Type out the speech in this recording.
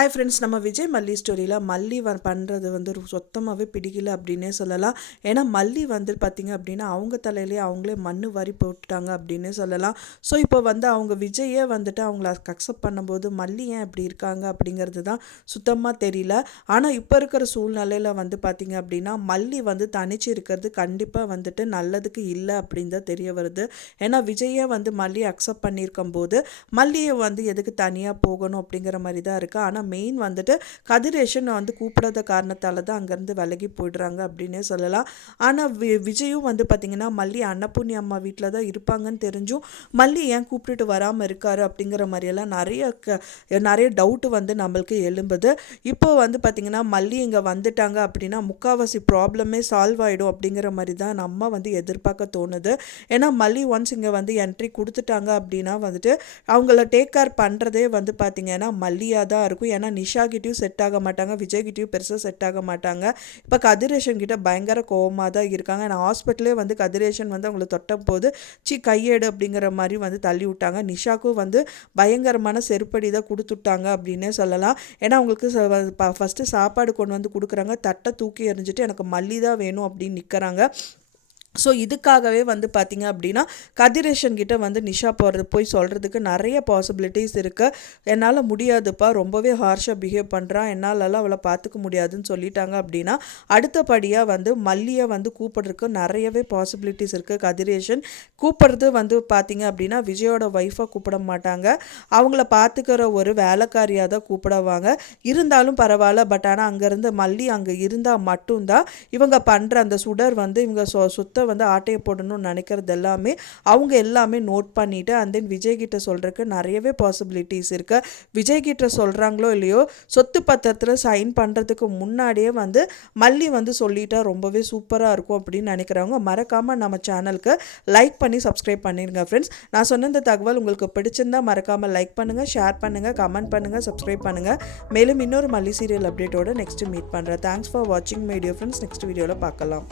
Hi friends, நம்ம விஜய் மல்லி ஸ்டோரியில் மல்லி பண்ணுறது வந்து சுத்தமாகவே பிடிக்கல அப்படின்னே சொல்லலாம். ஏன்னா மல்லி வந்து பார்த்திங்க அப்படின்னா அவங்க தலையிலேயே அவங்களே மண் வாரி போட்டுட்டாங்க அப்படின்னே சொல்லலாம். ஸோ இப்போ வந்து அவங்க விஜயே வந்துட்டு அவங்கள அக்செப்ட் பண்ணும்போது மல்லி ஏன் இப்படி இருக்காங்க அப்படிங்கிறது தான் சுத்தமாக தெரியல. ஆனால் இப்போ இருக்கிற சூழ்நிலையில் வந்து பார்த்திங்க அப்படின்னா மல்லி வந்து தனிச்சு இருக்கிறது கண்டிப்பாக வந்துட்டு நல்லதுக்கு இல்லை அப்படின்னு தான் தெரிய வருது. ஏன்னா விஜயே வந்து மல்லி அக்செப்ட் பண்ணியிருக்கும் போது மல்லியை வந்து எதுக்கு தனியாக போகணும் அப்படிங்கிற மாதிரி தான் இருக்குது. ஆனால் மெயின் வந்துட்டு கதிரேஷன் வந்து கூப்பிடாத காரணத்தால் தான் அங்கேருந்து விலகி போயிடுறாங்க அப்படின்னே சொல்லலாம். ஆனால் விஜயும் வந்து பார்த்திங்கன்னா மல்லி அன்னபூர்ணி அம்மா வீட்டில் தான் இருப்பாங்கன்னு தெரிஞ்சும் மல்லி ஏன் கூப்பிட்டுட்டு வராமல் இருக்காரு அப்படிங்கிற மாதிரியெல்லாம் நிறைய டவுட்டு வந்து நம்மளுக்கு எழும்புது. இப்போ வந்து பார்த்திங்கன்னா மல்லி இங்கே வந்துட்டாங்க அப்படின்னா முக்கால்வாசி ப்ராப்ளமே சால்வ் ஆகிடும் அப்படிங்கிற மாதிரி தான் நம்ம வந்து எதிர்பார்க்க தோணுது. ஏன்னா மல்லி ஒன்ஸ் இங்கே வந்து என்ட்ரி கொடுத்துட்டாங்க அப்படின்னா வந்துட்டு அவங்கள டேக் கேர் பண்ணுறதே வந்து பார்த்திங்கன்னா மல்லியாக தான் இருக்கும். ஏன்னா நிஷாகிட்டையும் செட் ஆக மாட்டாங்க, விஜய்கிட்டையும் பெருசாக செட் ஆக மாட்டாங்க. இப்போ கதிரேஷன் கிட்ட பயங்கர கோவமாக தான் இருக்காங்க. நான் ஹாஸ்பிட்டலே வந்து கதிரேஷன் வந்து அவங்கள தொட்ட போது கையேடு அப்படிங்கிற மாதிரி வந்து தள்ளி விட்டாங்க. நிஷாக்கும் வந்து பயங்கரமான செருப்படி தான் கொடுத்துட்டாங்க அப்படின்னே சொல்லலாம். ஏன்னா அவங்களுக்கு ஃபஸ்ட்டு சாப்பாடு கொண்டு வந்து கொடுக்குறாங்க, தட்டை தூக்கி எறிஞ்சிட்டு எனக்கு மல்லி தான் வேணும் அப்படின்னு நிற்கிறாங்க. ஸோ இதுக்காகவே வந்து பார்த்திங்க அப்படின்னா கதிரேஷன் கிட்ட வந்து நிஷா போய் சொல்கிறதுக்கு நிறைய பாசிபிலிட்டிஸ் இருக்குது. என்னால் முடியாதுப்பா, ரொம்பவே ஹார்ஷாக பிஹேவ் பண்ணுறான், என்னாலலாம் அவளை பார்த்துக்க முடியாதுன்னு சொல்லிட்டாங்க அப்படின்னா அடுத்தபடியாக வந்து மல்லியை வந்து கூப்பிட்றதுக்கு நிறையவே பாசிபிலிட்டிஸ் இருக்குது. கதிரேஷன் கூப்பிட்றது வந்து பார்த்திங்க அப்படின்னா விஜயோட ஒய்ஃபாக கூப்பிட மாட்டாங்க, அவங்கள பார்த்துக்கிற ஒரு வேலைக்காரியாக தான் கூப்பிடுவாங்க. இருந்தாலும் பரவாயில்ல, பட் ஆனால் அங்கேருந்து மல்லி அங்கே இருந்தால் மட்டும்தான் இவங்க பண்ணுற அந்த சுடர் வந்து இவங்க சுத்த வந்து ஆட்டையை போடணும்னு நினைக்கிறது எல்லாமே அவங்க எல்லாமே நோட் பண்ணிவிட்டு அண்ட் தென் விஜய்கிட்ட சொல்கிறதுக்கு நிறையவே பாசிபிலிட்டிஸ் இருக்குது. விஜய்கிட்ட சொல்கிறாங்களோ இல்லையோ சொத்து பத்திரத்தில் சைன் பண்ணுறதுக்கு முன்னாடியே வந்து மல்லி வந்து சொல்லிட்டா ரொம்பவே சூப்பராக இருக்கும் அப்படின்னு நினைக்கிறவங்க மறக்காமல் நம்ம சேனலுக்கு லைக் பண்ணி சப்ஸ்கிரைப் பண்ணிடுங்க ஃப்ரெண்ட்ஸ். நான் சொன்ன இந்த தகவல் உங்களுக்கு பிடிச்சிருந்தால் மறக்காமல் லைக் பண்ணுங்கள், ஷேர் பண்ணுங்கள், கமெண்ட் பண்ணுங்கள், சப்ஸ்கிரைப் பண்ணுங்கள். மேலும் இன்னொரு மல்லி சீரியல் அப்டேட்டோட நெக்ஸ்ட்டு மீட் பண்ணுறேன். தேங்க்ஸ் ஃபார் வாட்சிங் மை டியர் ஃப்ரெண்ட்ஸ். நெக்ஸ்ட் வீடியோவில் பார்க்கலாம்.